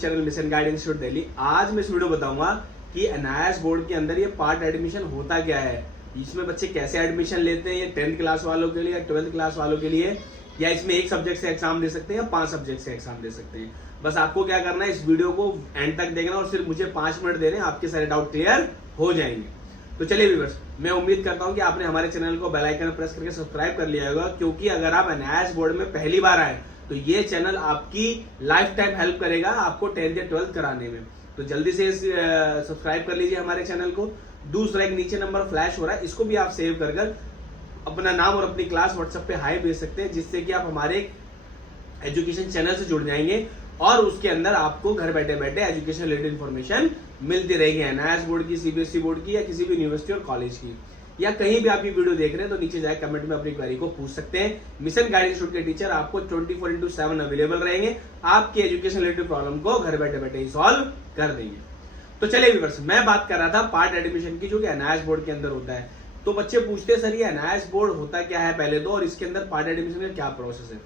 Channel mission guide institute Delhi. आज मैं इस वीडियो बताऊंगा कि एनआईएस बोर्ड के अंदर ये पार्ट एडमिशन होता क्या है, इसमें बच्चे कैसे एडमिशन लेते हैं, ये 10th क्लास वालों के लिए या 12th क्लास वालों के लिए, या इसमें एक सब्जेक्ट से एग्जाम दे सकते हैं या 5 सब्जेक्ट से एग्जाम दे सकते हैं। बस आपको क्या करना है, इस वीडियो को एंड तक देखना और सिर्फ मुझे 5 मिनट देने, आपके सारे डाउट क्लियर हो जाएंगे। तो चलिए व्यूअर्स, मैं उम्मीद करता हूं कि आपने हमारे चैनल को बेल आइकन प्रेस करके सब्सक्राइब कर लिया होगा, क्योंकि अगर आप एनआईएस बोर्ड में पहली बार आए तो ये चैनल आपकी लाइफ टाइम हेल्प करेगा आपको 10th या 12th कराने में। तो जल्दी से सब्सक्राइब कर लीजिए हमारे चैनल को। दूसरा एक नीचे नंबर फ्लैश हो रहा है, इसको भी आप सेव कर अपना नाम और अपनी क्लास व्हाट्सएप पे हाई भेज सकते हैं, जिससे कि आप हमारे एजुकेशन चैनल से जुड़ जाएंगे और उसके अंदर आपको घर बैठे बैठे एजुकेशन रिलेटेड इन्फॉर्मेशन मिलती रहेगी। एनआईएस बोर्ड की, सीबीएसई बोर्ड की या किसी भी यूनिवर्सिटी और कॉलेज की, या कहीं भी आप ये वीडियो देख रहे हैं तो नीचे जाए कमेंट में अपनी क्वेरी को पूछ सकते हैं। मिशन गाइड इंस्टीट्यूट के टीचर आपको 24/7 अवेलेबल रहेंगे, आपके एजुकेशन रिलेटेड प्रॉब्लम को घर बैठे बैठे ही सॉल्व कर देंगे। तो चलिए व्यूअर्स, मैं बात कर रहा था पार्ट एडमिशन की, जो कि एनआईएस बोर्ड के अंदर होता है। तो बच्चे पूछते हैं सर ये एनआईएस बोर्ड होता क्या है पहले तो, और इसके अंदर पार्ट एडमिशन का क्या प्रोसेस है।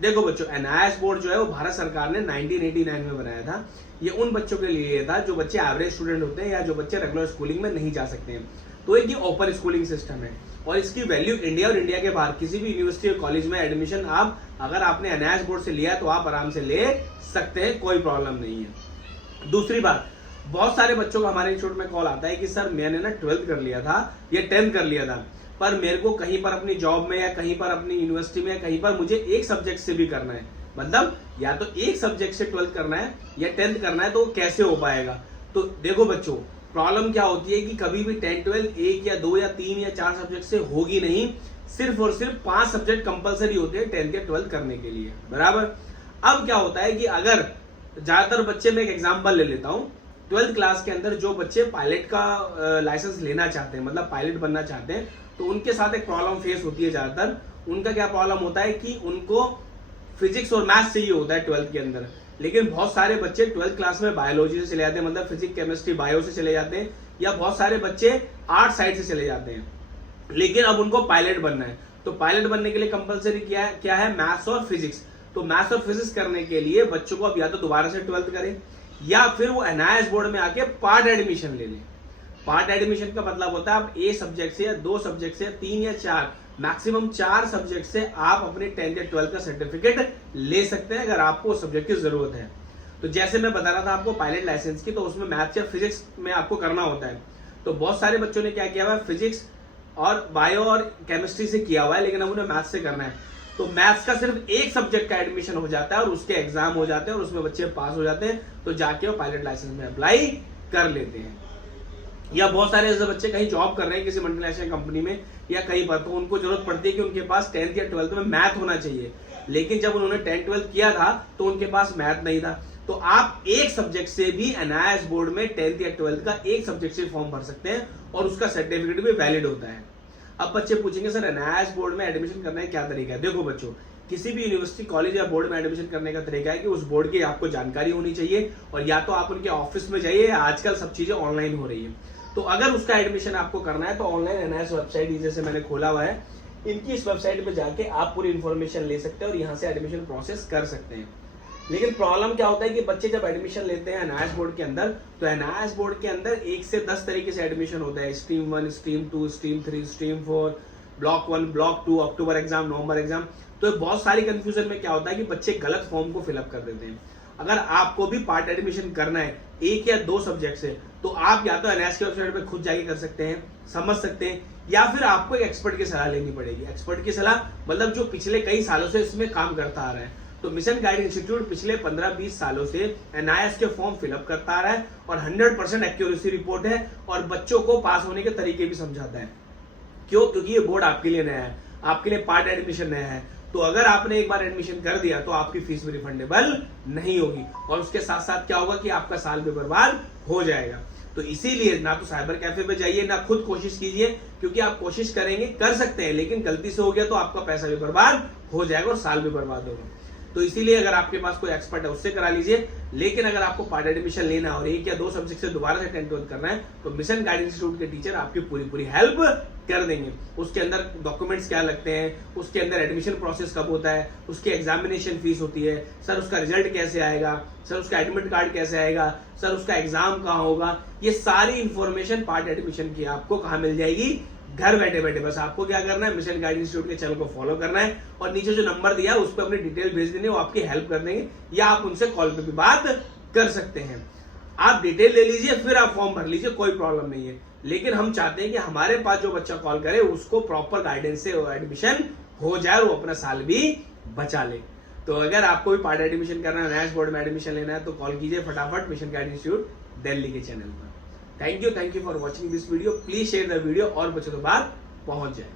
देखो बच्चों, एनआईएस बोर्ड जो है वो भारत सरकार ने 1989 में बनाया था। ये उन बच्चों के लिए था जो बच्चे एवरेज स्टूडेंट होते हैं या जो बच्चे रेगुलर स्कूलिंग में नहीं जा सकते हैं। तो एक ये ओपन स्कूलिंग सिस्टम है और इसकी वैल्यू इंडिया और इंडिया के बाहर किसी भी यूनिवर्सिटी और कॉलेज में एडमिशन आप अगर आपने एनआईएस बोर्ड से लिया तो आप आराम से ले सकते हैं, कोई प्रॉब्लम नहीं है। दूसरी बात, बहुत सारे बच्चों को हमारे इंस्टीट्यूट में कॉल आता है कि सर मैंने ना 12th कर लिया था या 10th कर लिया था, पर मेरे को कहीं पर अपनी जॉब में या कहीं पर अपनी यूनिवर्सिटी में या कहीं पर मुझे एक सब्जेक्ट से भी करना है, मतलब या तो एक सब्जेक्ट से 12th करना है या 10th करना है, तो कैसे हो पाएगा। तो देखो बच्चों, प्रॉब्लम क्या होती है कि कभी भी 10th 12th एक या 2 या 3 या 4 सब्जेक्ट से होगी नहीं, सिर्फ और सिर्फ 5 सब्जेक्ट कंपलसरी होते हैं 10th या 12th करने के लिए, बराबर। अब क्या होता है कि अगर ज्यादातर बच्चे, मैं एक एग्जांपल ले लेता हूं, 12th क्लास के अंदर जो बच्चे पायलट का लाइसेंस लेना चाहते हैं, मतलब पायलट बनना चाहते हैं, तो उनके साथ एक प्रॉब्लम फेस होती है। ज्यादातर उनका क्या प्रॉब्लम होता है कि उनको फिजिक्स और मैथ्स चाहिए होता है 12th के अंदर, लेकिन बहुत सारे बच्चे 12th क्लास में बायोलॉजी से चले जाते हैं, मतलब फिजिक्स केमिस्ट्री बायो से चले जाते हैं, या बहुत सारे बच्चे आर्ट साइड से चले जाते हैं, लेकिन अब उनको पायलट बनना है। तो पायलट बनने के लिए कंपलसरी क्या है, मैथ्स और फिजिक्स। तो मैथ्स और फिजिक्स करने के लिए बच्चों को अब या तो दोबारा से 12th करें या फिर वो एनआईएस बोर्ड में आके पार्ट एडमिशन ले लें। पार्ट एडमिशन का मतलब होता है आप ए सब्जेक्ट से या 2 सब्जेक्ट से 3 या 4 मैक्सिमम 4 सब्जेक्ट से आप अपने 10th या 12th का सर्टिफिकेट ले सकते हैं अगर आपको उस सब्जेक्ट की जरूरत है। तो जैसे मैं बता रहा था आपको पायलट लाइसेंस की, तो उसमें मैथ्स या फिजिक्स में आपको करना होता है। तो बहुत सारे बच्चों ने क्या किया हुआ है, फिजिक्स और बायो और केमिस्ट्री से किया हुआ है, लेकिन अब उन्हें मैथ्स से करना है। तो मैथ्स का सिर्फ एक सब्जेक्ट का एडमिशन हो जाता है और उसके एग्जाम हो जाते हैं और उसमें बच्चे पास हो जाते हैं, तो जाके वो पायलट लाइसेंस में अप्लाई कर लेते हैं। या बहुत सारे ऐसे बच्चे कहीं जॉब कर रहे हैं किसी मल्टीनेशनल कंपनी में या कहीं पर, तो उनको जरूरत पड़ती है कि उनके पास 10th या 12th में मैथ होना चाहिए, लेकिन जब उन्होंने 10th 12th किया था तो उनके पास मैथ नहीं था। तो आप एक सब्जेक्ट से भी एनआईएस बोर्ड में 10th या 12th का एक सब्जेक्ट से फॉर्म भर सकते हैं और उसका सर्टिफिकेट भी वैलिड होता है। अब बच्चे पूछेंगे सर एनआईएस बोर्ड में एडमिशन करने का क्या तरीका है। देखो बच्चों, किसी भी यूनिवर्सिटी कॉलेज या बोर्ड में एडमिशन करने का तरीका है कि उस बोर्ड की आपको जानकारी होनी चाहिए, और या तो आप उनके ऑफिस में जाइए, आजकल सब चीजें ऑनलाइन हो रही है। तो अगर उसका एडमिशन आपको करना है तो ऑनलाइन एनआईएस वेबसाइट जैसे मैंने खोला हुआ है, इनकी इस वेबसाइट पे जाके आप पूरी इन्फॉर्मेशन ले सकते हैं और यहाँ से एडमिशन प्रोसेस कर सकते हैं। लेकिन प्रॉब्लम क्या होता है कि बच्चे जब एडमिशन लेते हैं एनआईएस बोर्ड के अंदर, तो एनआईएस बोर्ड के अंदर 1 से 10 तरीके से एडमिशन होता है, stream 1, stream 2, stream 3, stream 4, block 1, block 2, अक्टूबर एग्जाम, नवंबर एग्जाम। तो बहुत सारी कंफ्यूजन में क्या होता है कि बच्चे गलत फॉर्म को फिलअप कर देते हैं। अगर आपको भी पार्ट एडमिशन करना है 1 या 2 सब्जेक्ट से, तो आप या तो एनआईएस की वेबसाइट पे खुद जाके कर सकते हैं, समझ सकते हैं, या फिर आपको एक एक्सपर्ट की सलाह लेनी पड़ेगी। एक्सपर्ट की सलाह मतलब जो पिछले कई सालों से इसमें काम करता आ रहा है। तो मिशन गाइड इंस्टीट्यूट पिछले 15-20 सालों से एनआईएस के फॉर्म फिलअप करता आ रहा है और 100% एक्यूरेसी रिपोर्ट है और बच्चों को पास होने के तरीके भी समझाता है। क्यों? क्योंकि ये बोर्ड आपके लिए नया है, आपके लिए पार्ट एडमिशन नया है। तो अगर आपने एक बार एडमिशन कर दिया तो आपकी फीस भी रिफंडेबल नहीं होगी, और उसके साथ साथ क्या होगा कि आपका साल भी बर्बाद हो जाएगा। तो इसीलिए ना तो साइबर कैफे पे जाइए ना खुद कोशिश कीजिए, क्योंकि आप कोशिश करेंगे कर सकते हैं, लेकिन गलती से हो गया तो आपका पैसा भी बर्बाद हो जाएगा और साल भी बर्बाद होगा। तो इसीलिए अगर आपके पास कोई एक्सपर्ट है उससे करा लीजिए। लेकिन अगर आपको पार्ट एडमिशन लेना है और 1 या 2 सब्जेक्ट से दोबारा से 10th 12th करना है तो मिशन गाइड इंस्टीट्यूट के टीचर आपकी पूरी हेल्प कर देंगे। उसके अंदर डॉक्यूमेंट्स क्या लगते हैं, उसके अंदर एडमिशन प्रोसेस कब होता है, उसकी एग्जामिनेशन फीस होती है, सर उसका रिजल्ट कैसे आएगा, सर उसका एडमिट कार्ड कैसे आएगा, सर उसका एग्जाम कहाँ होगा, ये सारी इंफॉर्मेशन पार्ट एडमिशन की आपको कहाँ मिल जाएगी, घर बैठे बैठे। बस आपको क्या करना है, मिशन गाइड इंस्टीट्यूट के चैनल को फॉलो करना है और नीचे जो नंबर दिया है उस पर अपनी डिटेल भेज देनी है, वो आपकी हेल्प कर देंगे, या आप उनसे कॉल पे भी बात कर सकते हैं। आप डिटेल ले लीजिए, फिर आप फॉर्म भर लीजिए, कोई प्रॉब्लम नहीं है। लेकिन हम चाहते हैं कि हमारे पास जो बच्चा कॉल करे उसको प्रॉपर गाइडेंस से एडमिशन हो जाए, वो अपना साल भी बचा ले। तो अगर आपको भी पार्ट एडमिशन करना है, एनआईएस बोर्ड में एडमिशन लेना है, तो कॉल कीजिए फटाफट मिशन गाइड इंस्टीट्यूट दिल्ली के चैनल पर। Thank you for watching this video. Please share the video और बच्चों के पास पहुंच जाए।